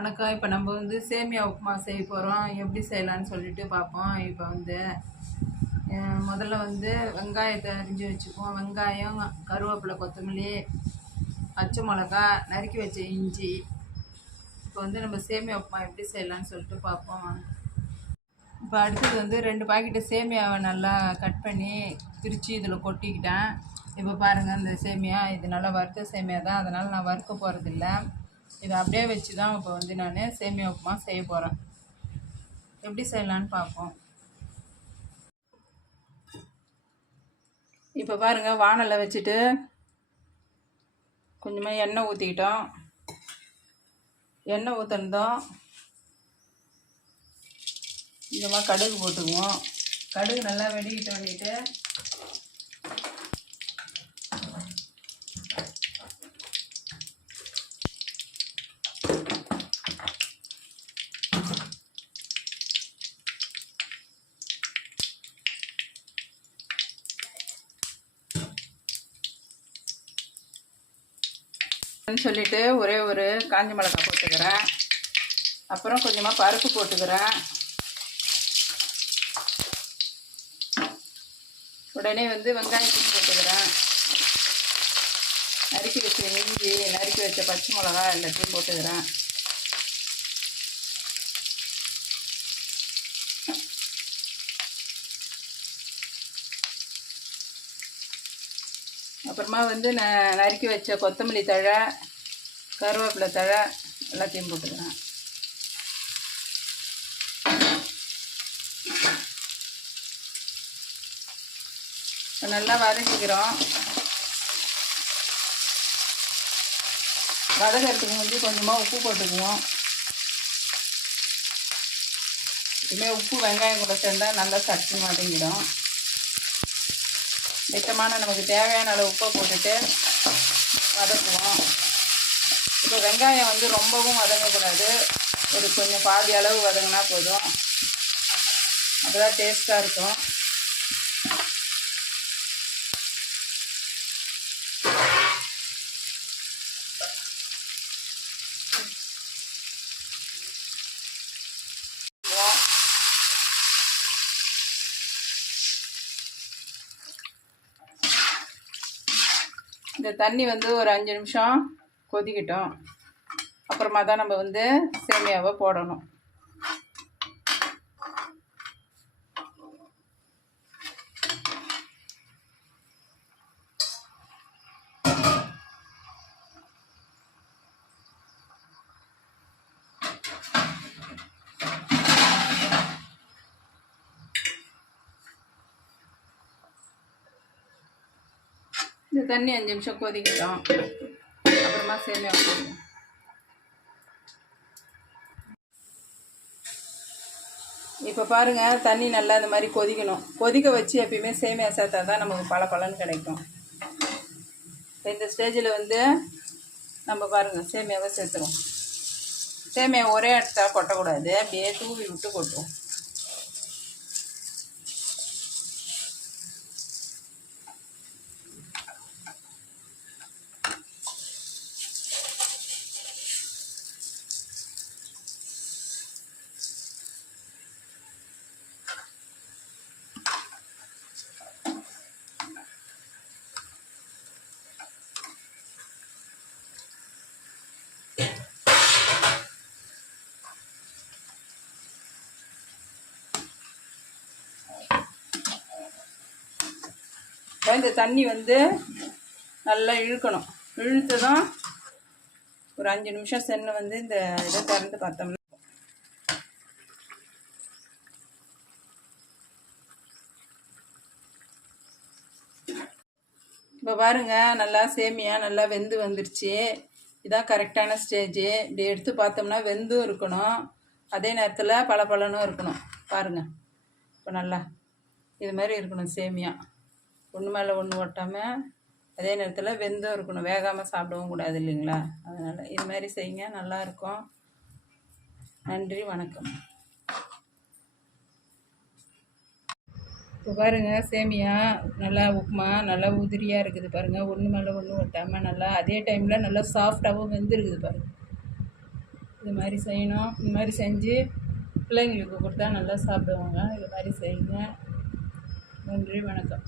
வணக்கம். இப்போ நம்ம வந்து சேமியா உப்புமா செய்ய போகிறோம். எப்படி செய்யலான்னு சொல்லிட்டு பார்ப்போம். இப்போ வந்து முதல்ல வந்து வெங்காயத்தை அரிஞ்சு வச்சுக்குவோம். வெங்காயம், கருவேப்பிலை, கொத்தமல்லி, பச்சை மிளகா, நறுக்கி வச்ச இஞ்சி. இப்போ வந்து நம்ம சேமியா உப்புமா எப்படி செய்யலான்னு சொல்லிட்டு பார்ப்போம். இப்போ அடுத்தது வந்து 2 பாக்கெட்டு சேமியாவை நல்லா கட் பண்ணி பிரித்து இதில் கொட்டிக்கிட்டேன். இப்போ பாருங்கள், இந்த சேமியா இது நல்லா வறுத்த சேமியா தான், அதனால் நான் வறுக்க போகிறதில்ல. இதை அப்படியே வச்சு தான் இப்போ வந்து நான் சேமியா உப்புமா செய்ய போகிறேன். எப்படி செய்யலான்னு பார்ப்போம். இப்போ பாருங்கள், வானலை வச்சுட்டு கொஞ்சமாக எண்ணெய் ஊற்றிக்கிட்டோம். எண்ணெய் ஊற்றினதும் கொஞ்சமாக கடுகு போட்டுக்குவோம். கடுகு நல்லா வெடிக்கிட்டு வேண்டிட்டு சொல்லிட்டு ஒரே ஒரு காஞ்ச மிளகாய் போட்டுக்கிறேன். அப்புறம் கொஞ்சமாக பருப்பு போட்டுக்கிறேன். உடனே வந்து வெங்காயத்தையும் போட்டுக்கிறேன். நறுக்கி வச்ச இஞ்சி, நறுக்கி வச்ச பச்சை மிளகா எல்லாத்தையும் போட்டுக்கிறேன். அப்புறமா வந்து நான் நறுக்கி வச்ச கொத்தமல்லி தழை, கருவேப்பிலை தழை எல்லாத்தையும் போட்டுக்கிறேன். நல்லா வதக்கிக்கிறோம். வதக்கிறதுக்கு வந்து கொஞ்சமாக உப்பு போட்டுக்குவோம். இதுமாதிரி உப்பு வெங்காயம் கூட சேர்ந்தால் நல்லா சட்டு மாட்டேங்கிடும். திட்டமான நமக்கு தேவையான அளவு உப்பை போட்டுட்டு வதக்குவோம். இப்போ வெங்காயம் வந்து ரொம்பவும் வதங்கக்கூடாது, ஒரு கொஞ்சம் பாதி அளவு வதங்கினா போதும். அப்போதான் டேஸ்ட்டாக இருக்கும். இந்த தண்ணி வந்து ஒரு 5 நிமிஷம் கொதிக்கட்டும். அப்புறமா தான் நம்ம வந்து சேமியாவை போடணும். இந்த தண்ணி 5 நிமிஷம் கொதிக்கட்டும். அப்புறமா சேமியா போடுவோம். இப்போ பாருங்கள், தண்ணி நல்லா இந்த மாதிரி கொதிக்கணும். கொதிக்க வச்சு எப்பயுமே சேமியா சேர்த்தா தான் நமக்கு பலன்னு கிடைக்கும். இந்த ஸ்டேஜில் வந்து நம்ம பாருங்கள் சேமியாவை சேர்த்துருவோம். சேமியா ஒரே இடத்துல கொட்டக்கூடாது, அப்படியே தூவி விட்டு கொட்டுவோம். இந்த தண்ணி வந்து நல்லா இழுக்கணும். இழுத்து தான் ஒரு 5 நிமிஷம் சென்று வந்து இந்த இதை திறந்து பார்த்தோம்னா இப்போ பாருங்கள், நல்லா சேமியா நல்லா வெந்து வந்துருச்சு. இதான் கரெக்டான ஸ்டேஜு. இப்படி எடுத்து பார்த்தோம்னா வெந்தும் இருக்கணும், அதே நேரத்தில் பலன்னு இருக்கணும். பாருங்கள், இப்போ நல்லா இது மாதிரி இருக்கணும் சேமியா. ஒன்று மேலே ஒன்று ஒட்டாமல் அதே நேரத்தில் வெந்தும் இருக்கணும். வேகாமல் சாப்பிடவும் கூடாது இல்லைங்களா? அதனால் இது மாதிரி செய்யுங்க, நல்லாயிருக்கும். நன்றி, வணக்கம். இப்போ பாருங்கள், சேமியா நல்லா உப்புமா நல்லா உதிரியாக இருக்குது பாருங்கள். ஒன்று மேலே ஒன்று ஒட்டாமல் நல்லா, அதே டைமில் நல்லா சாஃப்டாகவும் வெந்துருக்குது பாருங்கள். இது மாதிரி செய்யணும். இது மாதிரி செஞ்சு பிள்ளைங்களுக்கு கொடுத்தா நல்லா சாப்பிடுவாங்க. இது மாதிரி செய்யுங்க. நன்றி, வணக்கம்.